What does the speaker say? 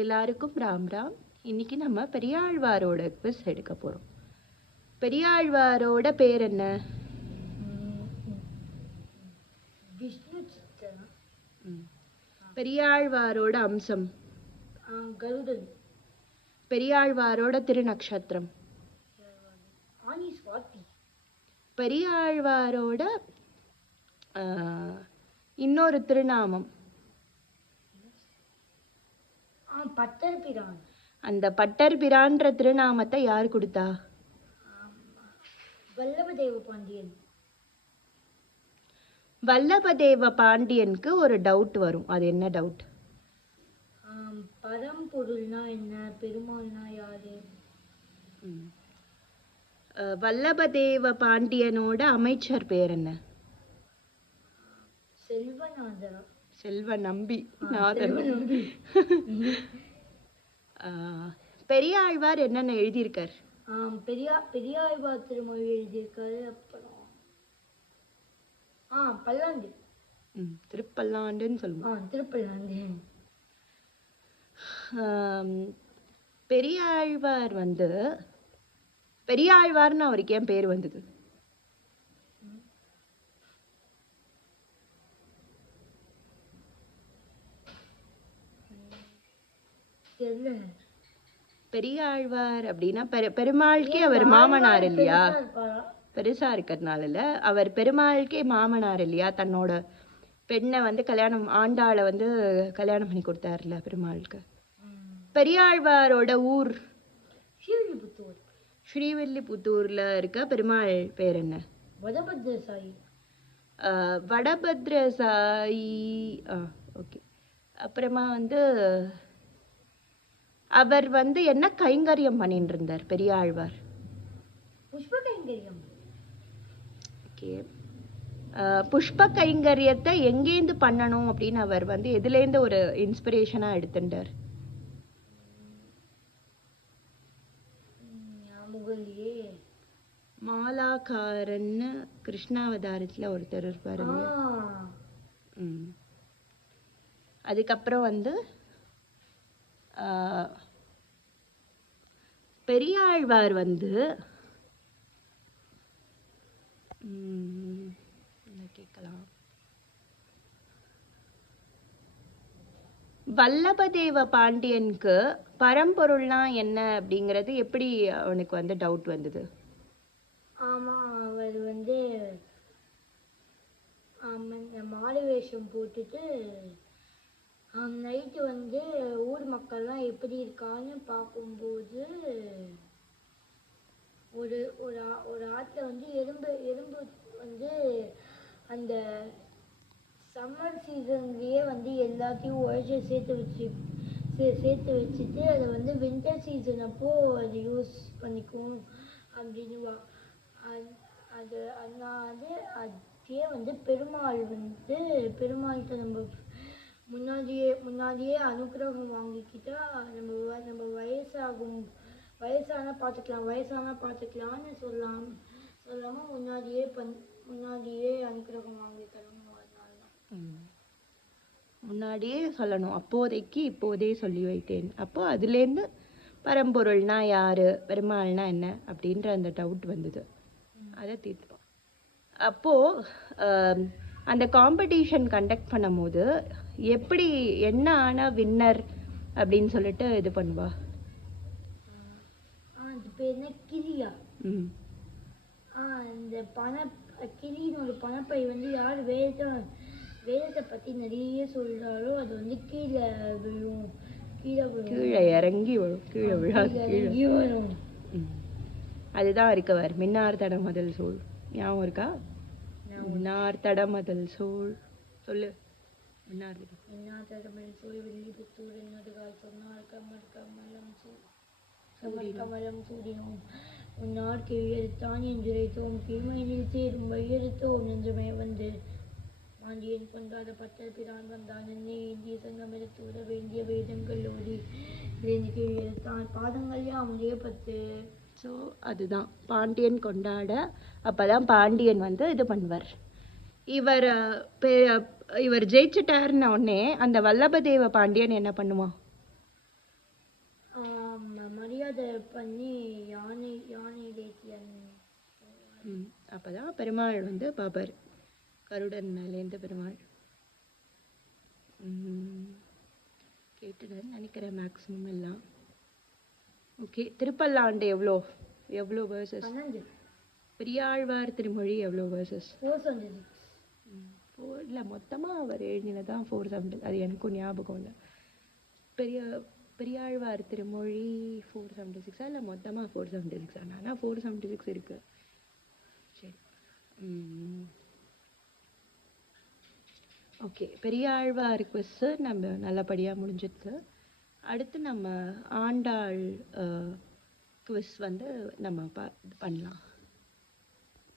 எல்லாருக்கும் ராம் ராம். இன்னைக்கு நம்ம பெரியாழ்வாரோட குவிஸ் எடுக்க போறோம். பெரியாழ்வாரோட பேர் என்ன? விஷ்ணு சித்தனா. பெரியாழ்வாரோட அம்சம்? கருடன். பெரியாழ்வாரோட திருநக்ஷத்திரம்? ஆனி ஸ்வாதி. பெரியாழ்வாரோட இன்னொரு திருநாமம்? பட்டர் பிரான். அந்த பட்டர் பிரான்ற திருநாமத்தை யார் கொடுத்தா? வல்லபதேவ பாண்டியன். வல்லபதேவ பாண்டியனுக்கு ஒரு டவுட் வரும். அது என்ன டவுட்? பரம்பொருள்னா என்ன, பெருமாள்னா யாரு? வல்லபதேவ பாண்டியனோட அமைச்சர் பேர் என்ன? செல்வநாதரா. செல்வ நம்பி நாதன். பெரியாழ்வார் என்னென்ன எழுதியிருக்கார்? பெரியாழ்வார் திருமொழி எழுதியிருக்காரு. அப்புறம் பல்லாண்டு. திருப்பல்லாண்டுன்னு சொல்லுவோம். திருப்பல்லாண்டு. பெரியாழ்வார் பெரியாழ்வார்னு அவருக்கு ஏன் பேர் வந்தது? பெரியாழ்வார் அப்படின்னா பெருமாளுக்கே அவர் மாமனார் இல்லையா? பெருசா இருக்கிறதுனால அவர் பெருமாளுக்கே மாமனார் இல்லையா? தன்னோட பெண்ணை ஆண்டாளை கல்யாணம் பண்ணி கொடுத்தாருல பெருமாளுக்கு. பெரியாழ்வாரோட ஊர் ஸ்ரீவில்லிபுத்தூர்ல இருக்க பெருமாள் பேர் என்ன? வடபத்ரசாயி. ஓகே. அப்புறமா அவர் என்ன கைங்கரியம் பண்ணிட்டு இருந்தார் பெரியாழ்வார்? புஷ்ப கைங்கரியம். ஓகே. புஷ்ப கைங்கரியத்தை எங்கேருந்து பண்ணணும் அப்படின்னு அவர் எதுலேருந்து ஒரு இன்ஸ்பிரேஷனா எடுத்துட்டார்? மாலாக்காரன்னு கிருஷ்ணாவதாரத்துல ஒருத்தர் இருப்பாரு. அதுக்கப்புறம் பெரியாழ்வார் கேட்கலாம். வல்லபதேவ பாண்டியனுக்கு பரம்பொருள்னா என்ன அப்படிங்கிறது எப்படி அவனுக்கு டவுட் வந்தது? ஆமா, அவர் மாடு வேஷம் போட்டுட்டு நைட்டு ஊர் மக்கள்லாம் எப்படி இருக்கான்னு பார்க்கும்போது ஒரு ஒரு ஆற்றுல எறும்பு அந்த சம்மர் சீசன்லேயே எல்லாத்தையும் உழைச்சி சேர்த்து வச்சுட்டு அதை வின்டர் சீசன் அப்போ அதை யூஸ் பண்ணிக்கும் அப்படின்னு அது அதே பெருமாள்கிட்ட நம்ம முன்னாடியே அனுக்கிரகம் வாங்கிக்கிட்டா நம்ம வயசானா பார்த்துக்கலாம்னு சொல்லாம முன்னாடியே அனுக்கிரகம் வாங்கிக்கணும். முன்னாடியே சொல்லணும். அப்போதைக்கு இப்போதே சொல்லி வைத்தேன். அப்போ அதுலேருந்து பரம்பொருள்னா யாரு, பெருமாள்னா என்ன அப்படின்ற அந்த டவுட் வந்தது. அதை தீர்த்தோம். அப்போ அந்த காம்படிஷன் கண்டக்ட் பண்ணும்போது எப்படி என்ன ஆனா வின்னர் அப்படின்னு சொல்லிட்டு இது பண்ணுவா? கிளியா? இந்த கிளின்னு ஒரு பணப்பை யார் வேதத்தை பத்தி நிறைய சொல்றாரோ அது கீழே விழும். கீழே இறங்கி வரும். கீழே வரும். அதுதான் இருக்கவர் மின்னார் தடமதல் சோழ். ஞாபகம் இருக்கா? மின்னார் தடமதல் சோழ். சொல்லு. மின்னார் தடமதல் சோழ் வில்லிபுத்தூர் என்னதுகால் சொன்னார் கமலம் சூடினோம் உன்னார் கீழெடுத்தான் என்றுரைத்தோம் கீழ்மையில் சேரும் வழியெடுத்தோம் நெஞ்சமே மாண்டியன் கொண்டாத பட்டர் பிரான் வந்தான் என்னை இந்திய சங்கம் எடுத்து விட வேண்டிய வேதங்கள் ஓடி விரைந்து கீழெடுத்தான் பாதங்கள் யாமுடைய 10. ஸோ அதுதான் பாண்டியன் கொண்டாட. அப்போதான் பாண்டியன் இது பண்ணுவார். இவர் ஜெயிச்சிட்டாருன்ன உடனே அந்த வல்லபதேவ பாண்டியன் என்ன பண்ணுவான்? மரியாதை பண்ணி யானை தேசியன். அப்போ தான் பெருமாள் வந்து பாபர் கருடன் மேலேருந்து பெருமாள் கேட்டுடுன்னு நினைக்கிறேன் மேக்ஸிமம் எல்லாம். ஓகே, திருப்பல்லாண்டு எவ்வளோ வேர்சஸ்? 12. பெரியாழ்வார் திருமொழி எவ்வளோ வேர்சஸ்? 476. இல்லை, மொத்தமாக அவர் எழுதினதான் 470. அது எனக்கும் ஞாபகம் இல்லை. பெரியாழ்வார் திருமொழி 476 இல்லை மொத்தமாக 476 ஆனால் 476 இருக்கு. சரி, ஓகே. பெரியாழ்வார் குவிஸ் நம்ம நல்லபடியாக முடிஞ்சிருக்கு. அடுத்து நம்ம ஆண்டாள் குவிஸ் வந்து நம்ம பண்ணலாம்.